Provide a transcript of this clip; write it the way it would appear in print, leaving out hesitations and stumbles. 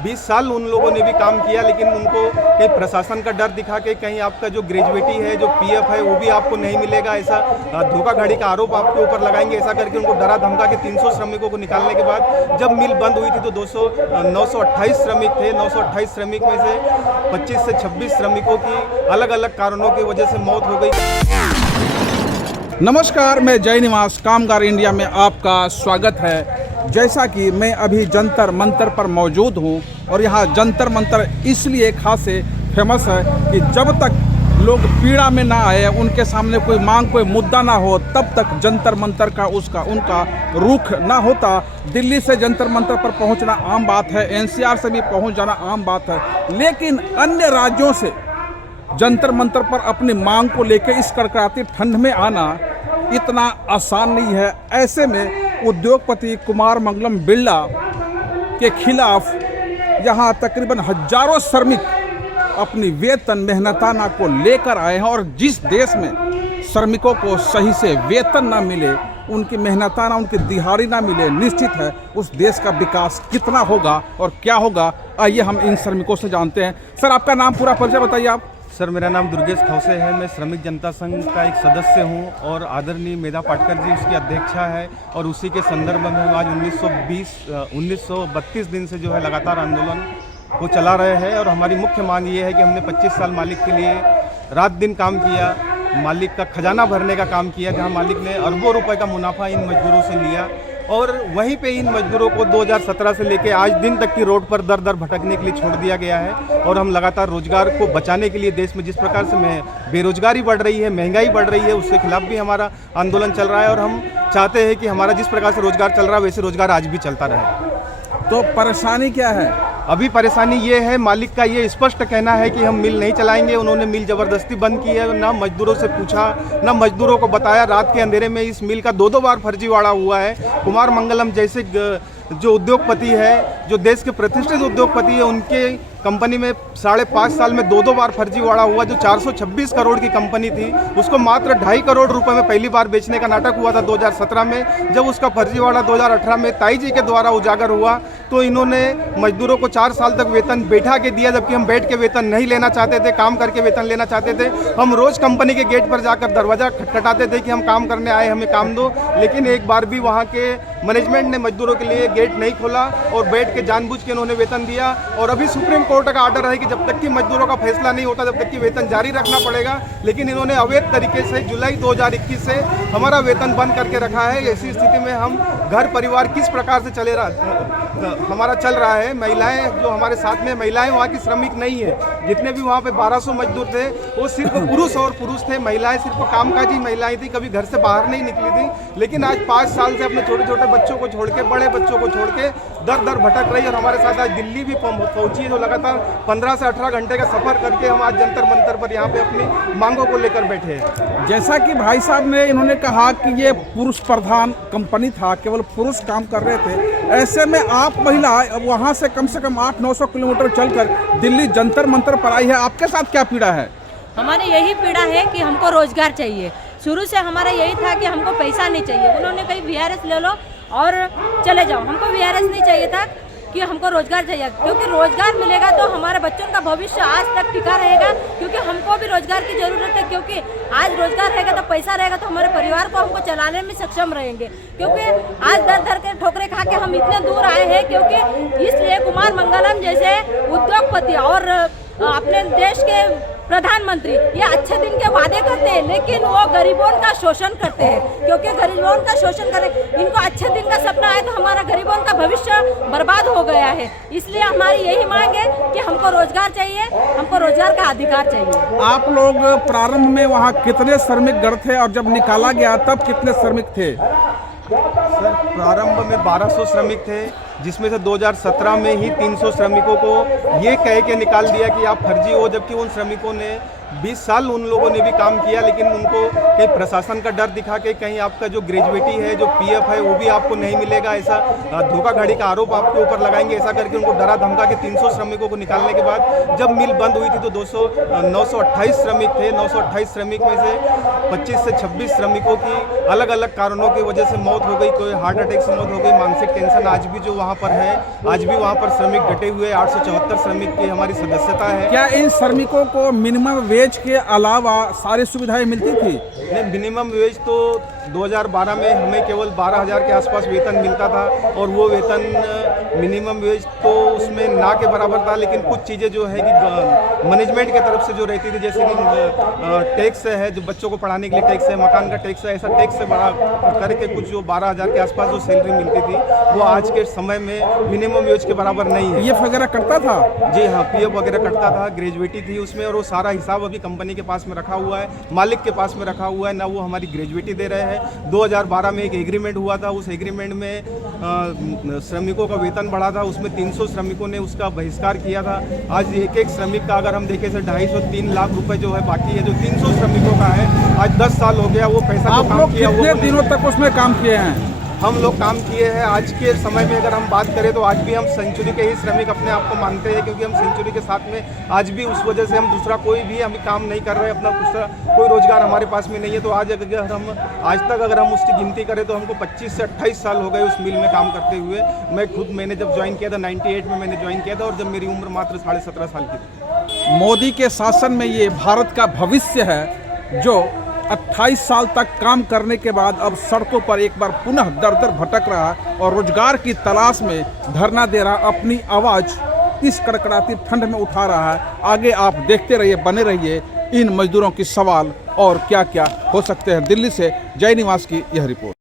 20 साल उन लोगों ने भी काम किया, लेकिन उनको कहीं प्रशासन का डर दिखा के कहीं आपका जो ग्रेजुएटी है, जो पीएफ है, वो भी आपको नहीं मिलेगा, ऐसा धोखाधड़ी का आरोप आपके ऊपर लगाएंगे, ऐसा करके उनको डरा धमका के 300 श्रमिकों को निकालने के बाद जब मिल बंद हुई थी तो 928 श्रमिक थे। 928 श्रमिक में से 25 से 26 श्रमिकों की अलग अलग कारणों की वजह से मौत हो गई। नमस्कार, मैं जय निवास कामगार इंडिया में आपका स्वागत है। जैसा कि मैं अभी जंतर मंतर पर मौजूद हूं और यहाँ जंतर मंतर इसलिए खासे फेमस है कि जब तक लोग पीड़ा में ना आए, उनके सामने कोई मांग, कोई मुद्दा ना हो, तब तक जंतर मंतर का उनका रुख ना होता। दिल्ली से जंतर मंतर पर पहुंचना आम बात है, एनसीआर से भी पहुंच जाना आम बात है, लेकिन अन्य राज्यों से जंतर मंतर पर अपनी मांग को लेकर इस कड़कड़ाती ठंड में आना इतना आसान नहीं है। ऐसे में उद्योगपति कुमार मंगलम बिरला के खिलाफ यहाँ तकरीबन हजारों श्रमिक अपनी वेतन मेहनताना को लेकर आए हैं, और जिस देश में श्रमिकों को सही से वेतन ना मिले, उनकी मेहनताना, उनकी दिहाड़ी ना मिले, निश्चित है उस देश का विकास कितना होगा और क्या होगा। आइए हम इन श्रमिकों से जानते हैं। सर, आपका नाम, पूरा परिचय बताइए आप। सर, मेरा नाम दुर्गेश खौसे है। मैं श्रमिक जनता संघ का एक सदस्य हूं और आदरणीय मेधा पाटकर जी उसकी अध्यक्षा है, और उसी के संदर्भ में हम आज 1932 दिन से जो है लगातार आंदोलन को चला रहे हैं। और हमारी मुख्य मांग ये है कि हमने 25 साल मालिक के लिए रात दिन काम किया, मालिक का खजाना भरने का काम किया, जहाँ मालिक ने अरबों रुपए का मुनाफा इन मजदूरों से लिया, और वहीं पे इन मजदूरों को 2017 से लेकर आज दिन तक की रोड पर दर दर भटकने के लिए छोड़ दिया गया है। और हम लगातार रोजगार को बचाने के लिए, देश में जिस प्रकार से बेरोजगारी बढ़ रही है, महंगाई बढ़ रही है, उसके खिलाफ भी हमारा आंदोलन चल रहा है, और हम चाहते हैं कि हमारा जिस प्रकार से रोजगार चल रहा है वैसे रोजगार आज भी चलता रहे। तो परेशानी क्या है? अभी परेशानी ये है, मालिक का ये स्पष्ट कहना है कि हम मिल नहीं चलाएंगे। उन्होंने मिल ज़बरदस्ती बंद की है, ना मजदूरों से पूछा, ना मजदूरों को बताया। रात के अंधेरे में इस मिल का 2-2 बार फर्जीवाड़ा हुआ है। कुमार मंगलम जैसे जो उद्योगपति है, जो देश के प्रतिष्ठित उद्योगपति है, उनके कंपनी में 5.5 साल में 2-2 बार फर्जीवाड़ा हुआ। जो 426 करोड़ की कंपनी थी, उसको मात्र 2.5 करोड़ रुपए में पहली बार बेचने का नाटक हुआ था 2017 में। जब उसका फर्जीवाड़ा 2018 में ताई जी के द्वारा उजागर हुआ, तो इन्होंने मजदूरों को 4 साल तक वेतन बैठा के दिया, जबकि हम बैठ के वेतन नहीं लेना चाहते थे, काम करके वेतन लेना चाहते थे। हम रोज कंपनी के गेट पर जाकर दरवाजा खटखटाते थे कि हम काम करने आए, हमें काम दो, लेकिन एक बार भी वहाँ के मैनेजमेंट ने मजदूरों के लिए गेट नहीं खोला और बैठ के जानबूझ के उन्होंने वेतन दिया। और अभी सुप्रीम कोर्ट का आर्डर है कि जब तक कि मजदूरों का फैसला नहीं होता, जब तक कि वेतन जारी रखना पड़ेगा, लेकिन इन्होंने अवैध तरीके से जुलाई 2021 से हमारा वेतन बंद करके रखा है। ऐसी स्थिति में हम घर परिवार किस प्रकार से हमारा चल रहा है। महिलाएं जो हमारे साथ में, महिलाएं वहाँ की श्रमिक नहीं है। जितने भी वहाँ पे 1200 मजदूर थे, वो सिर्फ पुरुष और पुरुष थे। महिलाएं सिर्फ कामकाजी महिलाएं थी, कभी घर से बाहर नहीं निकली थी। लेकिन आज 5 साल से अपने छोटे छोटे बच्चों को छोड़ के, बड़े बच्चों को छोड़ के दर दर भटक रही है। और हमारे साथ आज दिल्ली भी पहुंची है, जो लगातार 15 से 18 घंटे का सफर करके हम आज जंतर मंतर पर यहाँ पे अपनी मांगों को लेकर बैठे हैं। जैसा कि भाई साहब ने इन्होंने कहा कि ये पुरुष प्रधान कंपनी था, केवल पुरुष काम कर रहे थे। ऐसे में आप महिला वहाँ से कम 800-900 किलोमीटर चलकर दिल्ली जंतर मंतर पर आई है, आपके साथ क्या पीड़ा है? हमारे यही पीड़ा है कि हमको रोजगार चाहिए। शुरू से हमारा यही था कि हमको पैसा नहीं चाहिए। उन्होंने कही वीआरएस ले लो और चले जाओ। हमको वीआरएस नहीं चाहिए था, कि हमको रोजगार चाहिए, क्योंकि रोजगार मिलेगा तो हमारे बच्चों का भविष्य आज तक टिका रहेगा। क्योंकि हमको भी रोजगार की जरूरत है, क्योंकि आज रोजगार रहेगा तो पैसा रहेगा, तो हमारे परिवार को हमको चलाने में सक्षम रहेंगे। क्योंकि आज दर दर के ठोकरे खा के हम इतने दूर आए हैं, क्योंकि इसलिए कुमार मंगलम जैसे उद्योगपति और अपने देश के प्रधानमंत्री ये अच्छे दिन के वादे करते हैं, लेकिन वो गरीबों का शोषण करते हैं। क्योंकि गरीबों का शोषण करें, इनको अच्छे दिन का सपना है, तो हमारा गरीबों का भविष्य बर्बाद हो गया है। इसलिए हमारी यही मांग है कि हमको रोजगार चाहिए, हमको रोजगार का अधिकार चाहिए। आप लोग प्रारंभ में वहाँ कितने श्रमिक गढ़ थे, और जब निकाला गया तब कितने श्रमिक थे? सर, प्रारंभ में 1200 श्रमिक थे, जिसमें से 2017 में ही 300 श्रमिकों को ये कह के निकाल दिया कि आप फर्जी हो, जबकि उन श्रमिकों ने 20 साल उन लोगों ने भी काम किया, लेकिन उनको कहीं प्रशासन का डर दिखा के कहीं आपका जो ग्रेजुएटी है, जो पीएफ है, वो भी आपको नहीं मिलेगा, ऐसा धोखाधड़ी का आरोप आपके ऊपर लगाएंगे, ऐसा करके उनको डरा धमका के 300 श्रमिकों को निकालने के बाद जब मिल बंद हुई थी तो 928 श्रमिक थे। 928 श्रमिक में से 25 से 26 श्रमिकों की अलग अलग कारणों की वजह से मौत हो गई। कोई हार्ट अटैक से मौत हो गई, मानसिक टेंशन आज भी जो वहाँ पर है, आज भी वहाँ पर श्रमिक डटे हुए। 874 श्रमिक की हमारी सदस्यता है। क्या इन श्रमिकों को मिनिमम वेज के अलावा सारी सुविधाएं मिलती थी? नहीं, मिनिमम वेज तो 2012 में हमें केवल 12,000 के आसपास वेतन मिलता था, और वो वेतन मिनिमम वेज तो उसमें ना के बराबर था, लेकिन कुछ चीज़ें जो है कि मैनेजमेंट की तरफ से जो रहती थी, जैसे कि टैक्स है, जो बच्चों को पढ़ाने के लिए टैक्स है, मकान का टैक्स है, ऐसा टैक्स से बड़ा करके कुछ जो 12,000 के आसपास जो सैलरी मिलती थी, वो आज के समय में मिनिमम वेज के बराबर नहीं है। पीएफ वगैरह कटता था? जी हाँ, पीएफ वगैरह कटता था, ग्रेजुएटी थी उसमें, और वो सारा हिसाब अभी कंपनी के पास में रखा हुआ है, मालिक के पास में रखा हुआ है, ना वो हमारी ग्रेजुएटी दे रहे हैं। 2012 में एक एग्रीमेंट हुआ था, उस एग्रीमेंट में श्रमिकों का वेतन बढ़ा था, उसमें 300 श्रमिकों ने उसका बहिष्कार किया था। आज एक एक श्रमिक का अगर हम देखें तो 250-3 लाख रुपए जो है बाकी है, जो 300 श्रमिकों का है। आज 10 साल हो गया वो पैसा आप लोग कितने दिनों तक उसमें काम किए हैं? हम लोग काम किए हैं। आज के समय में अगर हम बात करें तो आज भी हम सेंचुरी के ही श्रमिक अपने आप को मानते हैं, क्योंकि हम सेंचुरी के साथ में आज भी उस वजह से हम दूसरा कोई भी हम काम नहीं कर रहे, अपना दूसरा कोई रोजगार हमारे पास में नहीं है। तो आज अगर हम आज तक अगर हम उसकी गिनती करें तो हमको 25 से 28 साल हो गए उस मिल में काम करते हुए। मैंने जब ज्वाइन किया था 98 में मैंने ज्वाइन किया था, और जब मेरी उम्र मात्र 17.5 साल की थी। मोदी के शासन में ये भारत का भविष्य है, जो 28 साल तक काम करने के बाद अब सड़कों पर एक बार पुनः दर दर भटक रहा और रोजगार की तलाश में धरना दे रहा, अपनी आवाज़ इस कड़कड़ाती ठंड में उठा रहा है। आगे आप देखते रहिए, बने रहिए। इन मजदूरों की सवाल और क्या क्या हो सकते हैं। दिल्ली से जय निवास की यह रिपोर्ट।